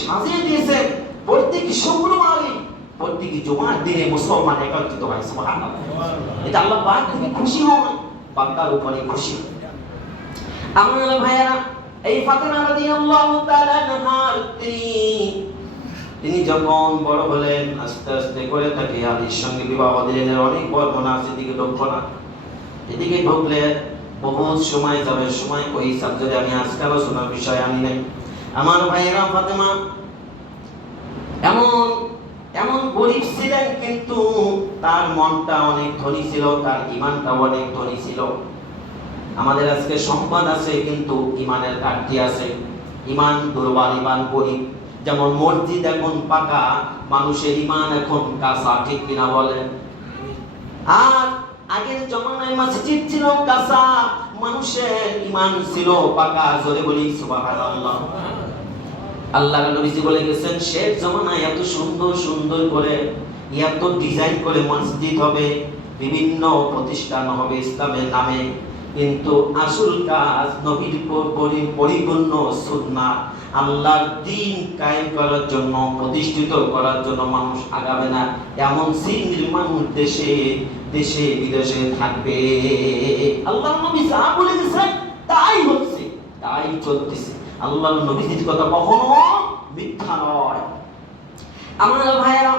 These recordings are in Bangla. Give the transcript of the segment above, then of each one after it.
সাজিয়ে দিয়েছে। প্রত্যেক শুক্রবারে প্রত্যেক জুমার দিনে মুসলমান একত্রিত হয় সুবহানাল্লাহ। এটা আল্লাহ পাক খুবই খুশি হন বান্দার উপরে খুশি। আমার ভাইয়েরা এই ফাতেমা রাদিয়াল্লাহু তাআলা আনহার তিনি যখন বড় হলেন আস্তে আস্তে করে তাকে আলীর সঙ্গে বিবাহ দিলেন অনেক বর্ণনা আছে এদিকে ঢুকবো না এদিকে ঢুকলে বহু সময় যাবে সময় ওই সাবজেক্টে আমি আজকে আলোচনার বিষয় আনি নাই। আমার ভাইয়েরা ফাতেমা, এমন এমন গরিব ছিলেন কিন্তু তার মনটা অনেক ধনী ছিল, তার ইমানটা অনেক ধনী ছিল। আমাদের আজকে সম্পদ আছে কিন্তু ইমানের ঘাটতি আছে। ইমান দুর্বল ইমান গরিব। যেমন মসজিদ এখন পাকা, মানুষের ইমান এখন কাঁচা, ঠিক কিনা বলেন? আর আগের জমানায় মসজিদ ছিল কাঁচা, মানুষের ইমান ছিল পাকা, জোরে বলি, সুবহানাল্লাহ। আল্লাহর নবীজি বলে গেছেন এত সুন্দর সুন্দর করে, এত ডিজাইন করে মসজিদ হবে, বিভিন্ন প্রতিষ্ঠান হবে ইসলামের নামে, কিন্তু আসল কাজ নবীর পরিপূর্ণ সুন্নাহ, আল্লাহর দিন কায়েম করার জন্য, প্রতিষ্ঠিত করার জন্য মানুষ আগাবে না। এমন শ্রেণির মানুষ দেশে দেশে, বিদেশে থাকবে। আল্লাহ নবী যা বলে গেছেন, তাই হচ্ছে, তাই চলতেছে। আল্লাহর নবীজির কথা কখনো মিথ্যা নয়। আমার ভাইয়া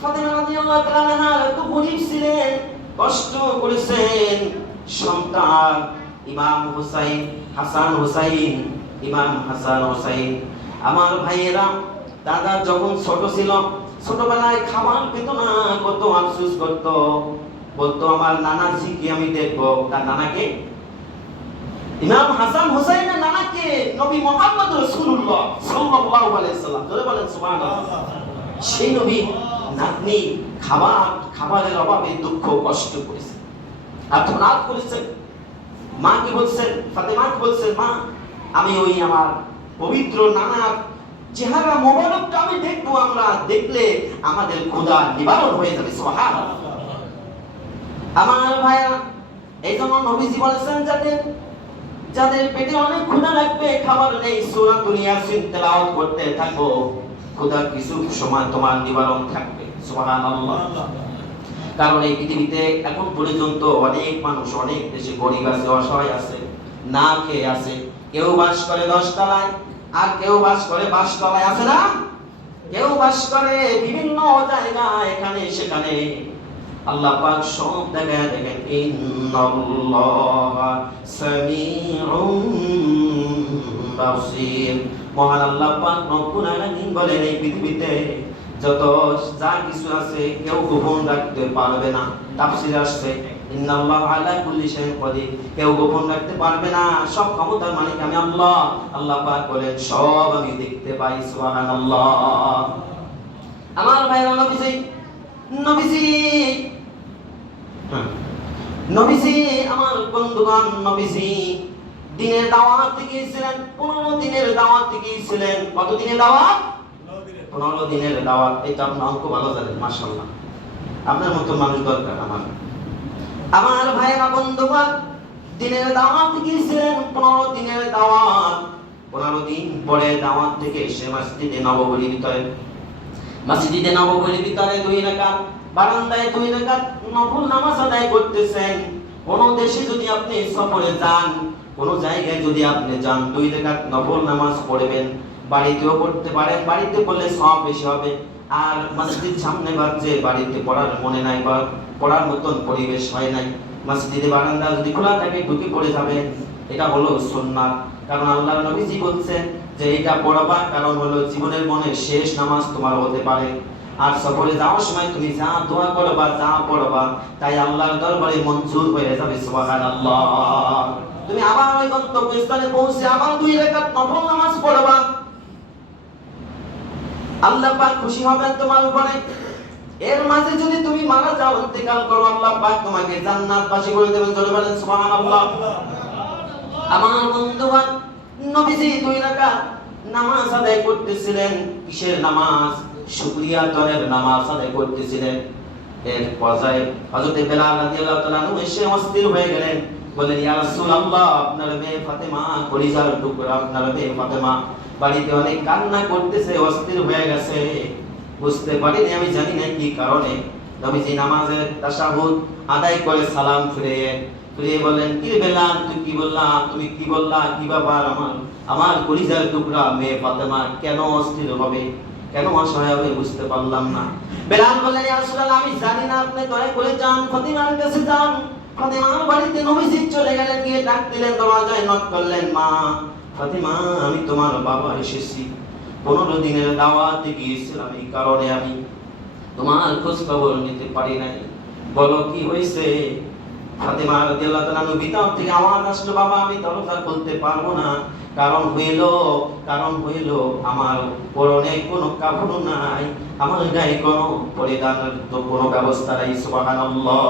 ফাতেমা রাদিয়াল্লাহু তাআলা আনহা এত গরিব ছিলেন, কষ্ট করেছেন। সন্তান ইমাম হুসাইন, হাসান হুসাইন, ইমাম হাসান হুসাইন। আমার ভাইয়েরা, দাদা যখন ছোট ছিল, ছোটবেলায় খাবার পেত না, কত আফসোস করত। বলতো, আমার নানা ঝিকে আমি দেখব। তার নানাকে ইমাম হাসান হুসাইনের নানাকে নবী মোহাম্মদ রাসূলুল্লাহ সাল্লাল্লাহু আলাইহি সাল্লাম ধরে বলেন, সুবহানাল্লাহ। সেই নবী নাতনি খাবার, খাবারের অভাবে দুঃখ, কষ্ট করেছে। আত্মনাদ করেছেন। মা কি বলছেন? ফাতেমা কি বলছেন? মা, আমি ওই আমার পবিত্র নানার চেহারা মোবারকটা আমি দেখব, আমরা দেখলে আমাদের ক্ষুধা নিবারণ হয়ে যাবে, সুবহানাল্লাহ। আমার ভাইয়া, এই জন্য নবীজি বলেছেন যাদের যাদের পেটে অনেক ক্ষুধা লাগবে, খাবার নেই সূরাতুল ইয়াসিন তেলাওয়াত করতে থাকো। ক্ষুধা কিছু সময় তোমার নিবারণ থাকবে। সুবহানাল্লাহ। কারণ এই পৃথিবীতে এখন পর্যন্ত অনেক মানুষ, অনেক দেশে গরিব আছে, অসহায় আছে, না খেয়ে আছে। কেউ বাস করে দশ তলায় আর কেউ বাস করে বাস তলায় আছে না? কেউ বাস করে বিভিন্ন জায়গায়, এখানে, সেখানে। আল্লাহ পাক সব জায়গায় দেখেন, ইন্নাল্লাহা সামিউম বাসীর। মহান আল্লাহ পাক রব্বুল আলামিন বলেন, এই পৃথিবীতে যত যা কিছু আছে, কেউ গোপন রাখতে পারবে না। তাফসীর আসছে, ইন্নাল্লাহ আলা কুল্লি শাইইন কদির। কেউ গোপন রাখতে পারবে না, সব ক্ষমতার মালিক আমি আল্লাহ। আল্লাহ পাক বলেন, সব আমি দেখতে পাই, সুবহানাল্লাহ। আমার ভাইরা নবীজি নবীজি। নবীজি, আমার বন্ধুগণ, নবীজি, দিনের দাওয়াত গিয়েছিলেন পনেরো দিনের দাওয়াত গিয়েছিলেন কত দিনের দাওয়াত? পনেরো দিনের দাওয়াত। এটা আপনার অঙ্ক ভালো জানেন মাসাল্লাহ আপনার মতো মানুষ দরকার আমার। আমার ভাইরা বন্ধুগণ, দিনের দাওয়াত গিয়েছিলেন পনেরো দিনের দাওয়াত। পনেরো দিন পরে দাওয়াত থেকে এসে মসজিদে নববলির ভিতরে, মসজিদে নববীর ভিতরে দুই রাকাত বারান্দায় দুই রাকাত নফল নামাজ আদায় করতেছেন। কোন দেশে যদি আপনি সফরে যান, কোন জায়গায় যদি আপনি যান, দুই রাকাত নফল নামাজ পড়বেন। বাড়িতেও পড়তে পারেন, বাড়িতে পড়লে সব বেশি হবে। আর মসজিদ সামনে বাজছে বাড়িতে পড়ার মনে নাই বা পড়ার মতন পরিবেশ হয় নাই, মসজিদে বারান্দা যদি খোলা থাকে, ঢুকে পড়ে যাবে এটা হলো সুন্নাত। কারণ আল্লাহ নবীজি বলছেন যে এটা পড়বা, কারণ হলো জীবনের মনে শেষ নামাজ তোমার হতে পারে। আর সফরে যাওয়ার সময় তুমি যা দোয়া করবা, যা পড়বা, তাই আল্লাহর দরবারে মঞ্জুর হয়ে যাবে, সুবহানাল্লাহ। তুমি আবার ওই গন্তব্যস্থানে পৌঁছে আবার দুই রাকাত নফল নামাজ পড়বা। আল্লাহ পাক খুশি হবেন তোমার উপরে। এর মাঝে যদি তুমি মারা যাও, ইন্তেকাল করো, আল্লাহ পাক তোমাকে জান্নাত বাসী করে দেবেন, জোরে বলেন, সুবহানাল্লাহ। আমার বন্ধুগণ, নবীজি দুই রাকাত নামাজ আদায় করতেছিলেন, কিসের নামাজ? শুকরিয়া তনের নামাজ আদায় করতেছিলেন। এর পর্যায়ে হযরত বেলাল রাদিয়াল্লাহু তাআলা এসে অস্থির হয়ে গেলেন। বললেন, ইয়া রাসূলুল্লাহ, আপনার মেয়ে ফাতেমা, কলিজার টুকরা, আপনার মেয়ে ফাতেমা, বাড়িতে অনেক কান্না করতেছে, অস্থির হয়ে গেছে। বুঝতে পারিনি আমি, জানি না কি কারণে। নবীজি নামাজের তাশাহুদ আদায় করে সালাম ফিরে ফিরে বলেন কি বেলাল, তুই কি বললা? তুমি কি বললা? কি ব্যাপার? আমার আমার কলিজার টুকরা মেয়ে ফাতেমা কেন অস্থির হবে? কেন অসহায় হবে বুঝতে পারলাম না। বেলাল বললেন ইয়া রাসূলুল্লাহ, আমি জানি না, আপনি দয়া করে যান। ফাতিমার কাছে যান। ফাতিমার বাড়িতে নবীজি চলে গেলেন, গিয়ে ডাক দিলেন, দরজায় নক করলেন, মা ফাতিমা আমি তোমার বাবা এসেছি। পনেরো দিনের দাওয়াতে গিয়েছিলাম এই কারণে আমি। তোমার খোঁজ খবর নিতে পারি নাই। বলো কি হয়েছে? ফাতেমা রাদিয়াল্লাহু তাআলা ভিতর থেকে আওয়াজ আসলো, বাবা, আমি দরজা খুলতে পারব না। কারণ হইল কারণ হইল আমার পরনে কোনো কাপড় নাই। আমার গায়ে কোনো পরিধানের তো কোনো ব্যবস্থা নাই, সুবহানাল্লাহ।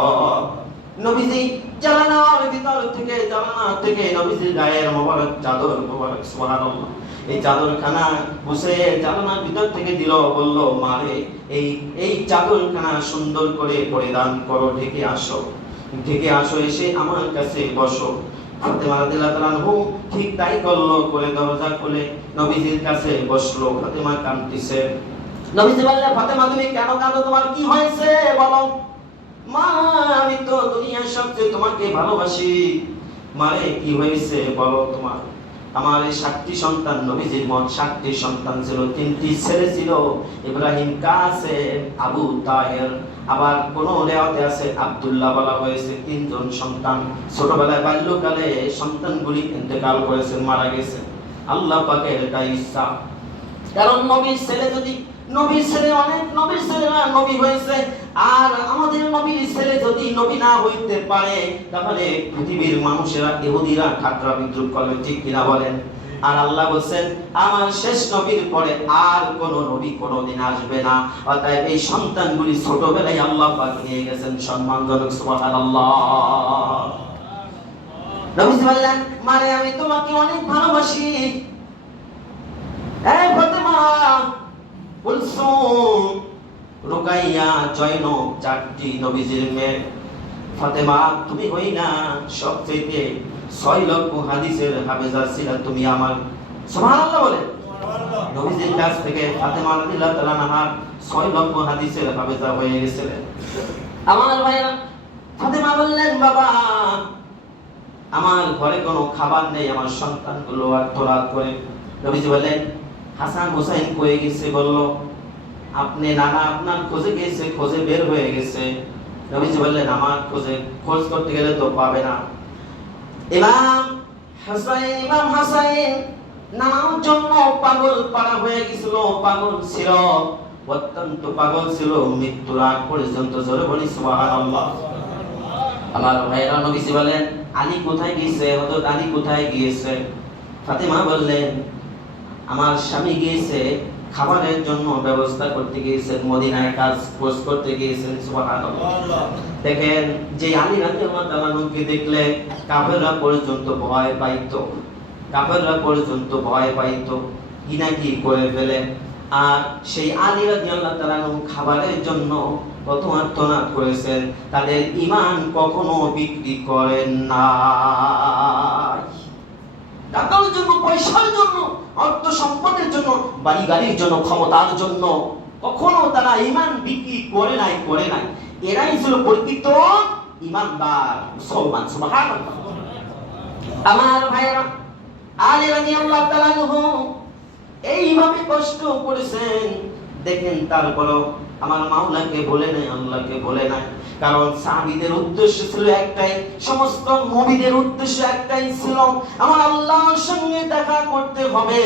নবীজি জানালার ভিতর থেকে, জানালা থেকে নবীজির গায়ের মোবারক, চাদর মোবারক, সুবহানাল্লাহ। এই চাদরখানা বসে জানালার ভিতর থেকে দিল, বলল মারে এই এই চাদরখানা সুন্দর করে পরিধান করো, ঢেকে আসো। ঢেকে আসো, এসে আমার কাছে বসো। ফাতেমা রাদিয়াল্লাহু ঠিক তাই করল করে দরজা খুলে নবীজির কাছে বসল, ফাতেমা কাঁদতেছে। নবীজি বললেন ফাতেমা, তুমি কেন কাঁদো? তোমার কি হয়েছে? বলো। মা, আমি তো দুনিয়ার সবচেয়ে তোমাকে ভালোবাসি। মারে, কি হয়েছে? বলো তোমার। আমার এই সাতটি সন্তান, নবীজির মত সাতটি সন্তান ছিল, তিনটি ছেলে ছিল, ইব্রাহিম কাসেম আবু তাহের, আবার কোন রেওয়াতে আছে, আবদুল্লাহ বলা হয়েছে, তিনজন সন্তান। ছোটবেলায় বাল্যকালে সন্তানগুলি ইন্তেকাল করেছে, মারা গেছে। আল্লাহ পাকের এটা ইচ্ছা কারণ নবীর ছেলে যদি নবীর ছেলে অনেক, নবীর ছেলেরা নবী হয়েছে। আর আমাদের নবীর ছেলে যদি নবী না হইতে পারে, তাহলে পৃথিবীর মানুষেরা ইহুদিরা ঠাট্টা বিদ্রুপ করবে, ঠিক কিনা বলেন? আর আল্লাহ বলছেন, আমার শেষ নবীর পরে আর কোন নবী কোনদিন আসবে না। অতএব এই সন্তানগুলি ছোটবেলায় আল্লাহ পাক নিয়ে গেছেন, সম্মানজনক, সুবহানাল্লাহ। নবীজি বললেন মানে আমি তোমাকে অনেক ভালোবাসি। এই ফাতেমা কুলসুম রুকাইয়া জয়নব চারটি নবীজির মেয়ে। ফাতেমা তুমি হই না সবচেয়ে ছয় লক্ষ হাদিসের হাফেজা ছিলা তুমি আমার। সুবহানাল্লাহ বলে। নবীজির কাছ থেকে ফাতেমা রাদিয়াল্লাহু তাআলা আনহা ছয় লক্ষ হাদিসের হাফেজা হয়ে গেছিলেন আমার ভাইরা ফাতেমা বললেন বাবা আমার ঘরে কোনো খাবার নেই আমার সন্তানগুলো আত্মরাত করে। নবীজি বললেন হাসান হোসেন কয়ে গেছে, বলল, আপনি নানা আপনার খোঁজে গেছে, খোঁজে বের হয়ে গেছে। নবীজি বললেন, আমার খোঁজে খোঁজ করতে গেলে তো পাবে না। ইমাম হাসান ইমাম হাসান নানার জন্য পাগল পাড়া হয়ে গেছিল, পাগল ছিল, অত্যন্ত পাগল ছিল, মৃত্যুর আগ পর্যন্ত জোরে বলি, সুবহানাল্লাহ। আমার ভাইরা নবীজি বলেন, আলী কোথায় গিয়েছে? হযরত আলী কোথায় গিয়েছে? ফাতেমা বললেন আমার স্বামী গিয়েছে খাবারের জন্য ব্যবস্থা করতে গিয়েছেন মদিনায় কাজ খোঁজ করতে গিয়েছেন দেখেন যে আলী তাআলা নবীকে দেখলে কাফেররা পর্যন্ত ভয় পাইতো। কাফেররা পর্যন্ত ভয় পাইতো। কি না কি করে ফেলে। আর সেই আলী রাদিয়াল্লাহু তাআলা খাবারের জন্য কত আর্তনাদ করেছেন তাদের ঈমান কখনো বিক্রি করেন না টাকার জন্য পয়সার জন্য অর্থ সম্পদের জন্য বাড়ি গাড়ির জন্য, ক্ষমতার জন্য। কখনো তারা ইমান বিক্রি করে নাই করে নাই। এরাই ছিল পরিচিত ইমানদার মুসলমান, সুবহানাল্লাহ। আমার ভাইরা আলী রাদিয়াল্লাহু তাআলা আনহু এইভাবে কষ্ট করেছেন। দেখেন তারপরও আমার মাওলাকে বলে নাই, আল্লাহকে বলে নাই। কারণ সাহাবীদের উদ্দেশ্য ছিল একটাই, সমস্ত নবীদের উদ্দেশ্য একটাই ছিল, আমার আল্লাহর সঙ্গে দেখা করতে হবে,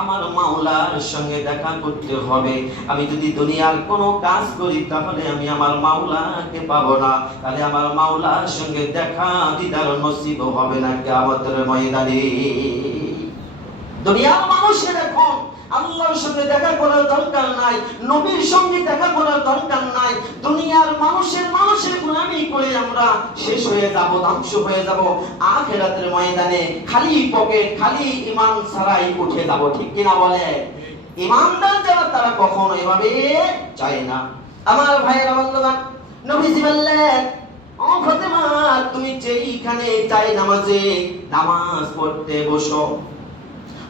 আমার মাওলার সঙ্গে দেখা করতে হবে। আমি যদি দুনিয়ার কোনো কাজ করি, তাহলে আমি আমার মাওলাকে পাবো না। তাহলে আমার মাওলার সঙ্গে দেখা দিদার নসিব হবে না কিয়ামতের ময়দানে। দুনিয়ার মানুষের এখন আল্লাহর সঙ্গে দেখা করার দরকার নাই, নবীর সঙ্গে দেখা করার দরকার নাই দুনিয়ার মানুষের মানুষের গুলামি করে আমরা শেষ হয়ে যাব, ধ্বংস হয়ে যাব। আখেরাতের ময়দানে খালি পকেট খালি ইমান ছাড়াই উঠে যাব, ঠিক কিনা বলে? ইমানদার যারা, তারা কখনো এভাবে চায় না। আমার ভাইয়ের, বন্ধুগণ, নবীজি বললেন, ও ফাতেমা, তুমি যেইখানে চাই নামাজে, নামাজ পড়তে বসো।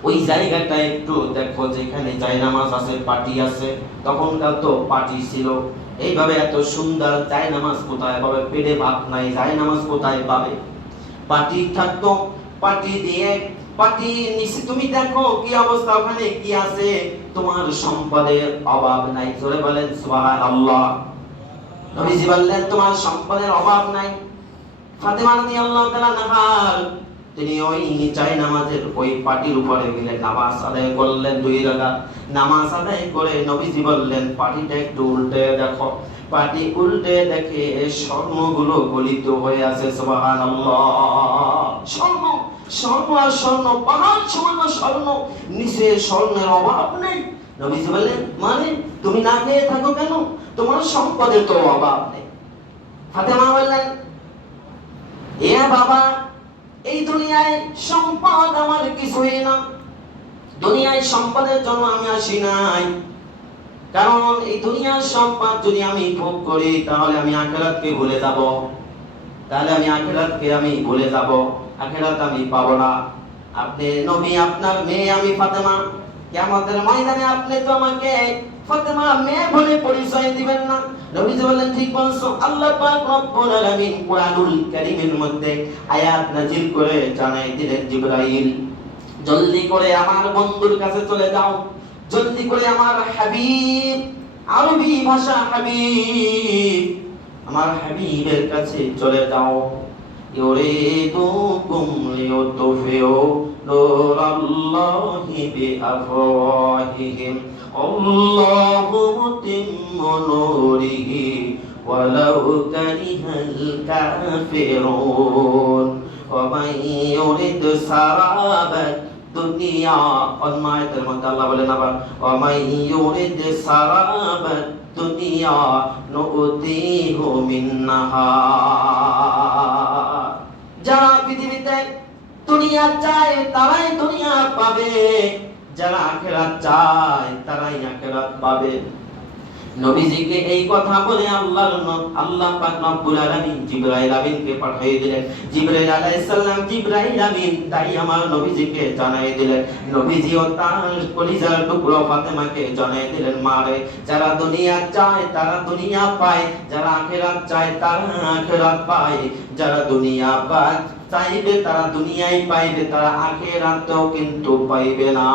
ওই জায়গাটা একটু দেখো, যেখানে জায় নামাজ আছে, পার্টি আছে। তখনকার তো পার্টি ছিল। এইভাবে এত সুন্দর জায় নামাজ কোথায়? পাবে পেটে ভাত নাই জায় নামাজ কোথায় পাবে? পার্টি থাকতো পার্টি দিয়ে, পার্টি নিচে তুমি দেখো কি অবস্থা, ওখানে কি আছে? তোমার সম্পদের অভাব নাই। জোরে বলেন, সুবহানাল্লাহ। নবীজি বললেন, তোমার সম্পদের অভাব নাই। ফাতেমা রাদিয়াল্লাহু তাআলা তিনি ওই চাই নামাজের ওই পাটির উপরে গেলেন, নামাজ আদায় করলেন দুই রাকাত। নামাজ আদায় করে নবীজি বললেন পাটিটা একটু উল্টে দেখো। পাটি উল্টে দেখে স্বর্ণগুলো গলিত হয়ে আছে, সুবহানাল্লাহ। স্বর্ণ স্বর্ণ আর স্বর্ণ, পাহাড় সমান স্বর্ণ। নিচে স্বর্ণের অভাব নেই। নবীজি বললেন মানে তুমি না খেয়ে থাকো কেন? তোমার সম্পদের তো অভাব নেই। ফাতেমা বললেন, এ বাবা এই দুনিয়ায় সম্পদ আমার কিছুই না। দুনিয়ায় সম্পদের জন্য আমি আসি নাই। কারণ এই দুনিয়ার সম্পদ যদি আমি ভোগ করি, তাহলে আমি আখেরাতকে ভুলে যাব। তাহলে আমি আখেরাতকে আমি ভুলে যাব। আখেরাত আমি পাবো না। আপনি নবী, আপনার মেয়ে আমি ফাতেমা। কিয়ামতের ময়দানে আপনি তো আমাকে ফাতেমা মেয়ে বলে পরিচয় দিবেন না। নবীজি বললেন ঠিক বলছো, আল্লাহ পাক রব্বুল আলামিন কোরআনুল কারীমের মধ্যে আয়াত নাজিল করে জানাই দিলেন জিবরাইল, জলদি করে আমার বন্ধুর কাছে চলে যাও। জলদি করে আমার হাবিব, আরবি ভাষা হাবিব, আমার হাবিবের কাছে চলে যাও। يريدكم ليطفئوا نور الله بأفواههم الله متم نوره ولو كره الكافرون ومن يرد سرابا দুনিয়া অন্য আয়াতের মধ্যে আল্লাহ বলেন আবার ওয়ামাই ইউরিদ সারাবা দুনিয়া নুতিহু মিন্নাহা যারা পৃথিবীতে দুনিয়া চায় তারাই দুনিয়া পাবে। যারা আখেরাত চায় তারাই আখেরাত পাবে। নবীজিকে এই কথা বলে আল্লাহ পাক রব্বুল আলামিন জিবরাইল আমিনকে পাঠিয়ে দিলেন। জিবরাইল আলাইহিস সালাম জিবরাইল আমিন তাই আমার নবীজিকে জানাই দিলেন। নবীজি ও তার কলিজার টুকরো ফাতেমাকে জানাই দিলেন মারে যারা দুনিয়া চায় তারা দুনিয়া পায়, যারা আখেরাত চায় তারা আখেরাত পায়। যারা দুনিয়া পায় চাইবে তারা দুনিয়ায় পাইবে, তারা আখেরাতেও কিন্তু পাইবে না।